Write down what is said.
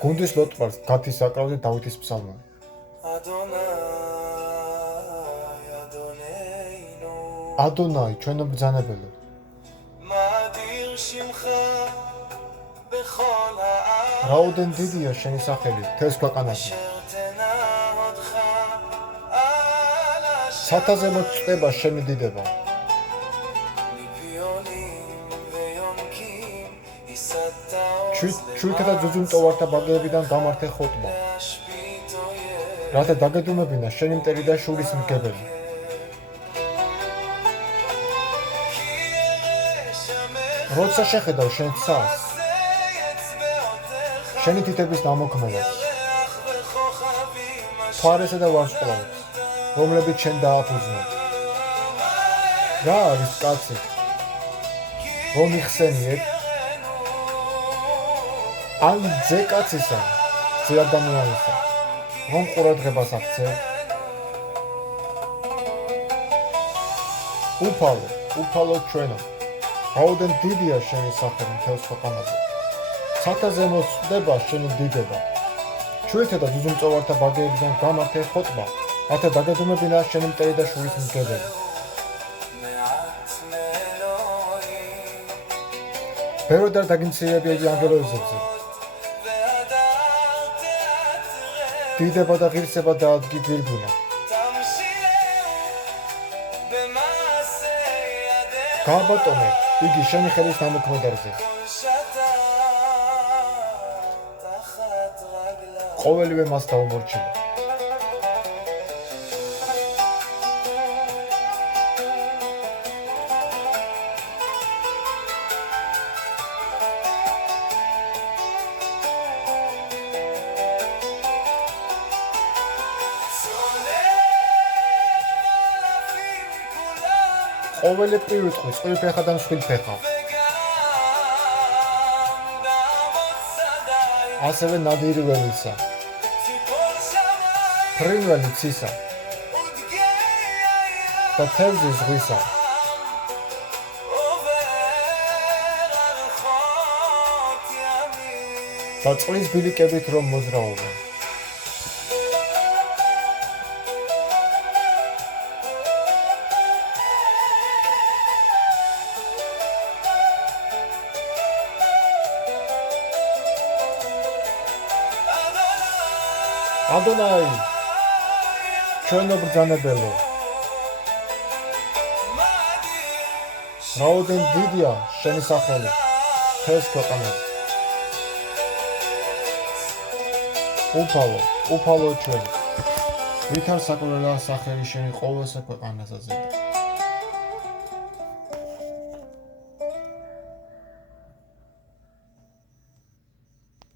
გუნდის ლოტყბას გათის საკრავზე დავითის ფსალმუნი. ადონაი, ჩვენო ბრძანებელო. რაოდენ დიდია შენი სახელი მთელს ქვეყანაზე. სათაზემო წდება შენი დიდება. ჩუიქეთა ძუძუმტოვართა ბაგეებიდან გამართე ხოტბა. რათა დაგედუმებინა შენი მტერი და შურის მგებელი. როცა შეხედავ შენ ცას, შენი თითების დამოქმედას, ფარესა და ვარსკვლავებს, რომლებიც შენ დააფუძნებ. რა არის კაცი, რომ იხსენიებ? ან ძე კაცისა, ძე ადამიანისა, რომ ყურადღებას აქცევ? უფალო ჩვენო, რაოდენ დიდია შენი სახელი მთელს ქვეყანაზე. სათაზემო წდება შენი დიდება. ჩუიქეთა და ძუძუმწოვართა ბაგეებიდან გამართე ხოტბა, რათა დაგედუმებინა შენი მტერი და შურის მგებელი. ბევრად არ დაგიმცირებია ანგელოზებზე. დიდება და ღირსება დაადგი გვირგვინა. გაბატონე იგი შენი ხელის დამოქმედებზე. ყოველივე მას დაუმორჩილა. ყოველი პირუტყვი წყვილფეხა და მსხვილფეხა. ასევე ნადირი ველისა. ფრინველი ცისა. და თევზი ზღვისა. და წყლის ბილიკებით რომ მოძრაობენ. ადონაი, ჩვენო ბრძანებელო. რაოდენ დიდია შენი სახელი მთელს ქვეყანაზე. უფალო ჩვენი, ვითარ საკურველა სახელი შენი ყოველსა ქვეყანაზე.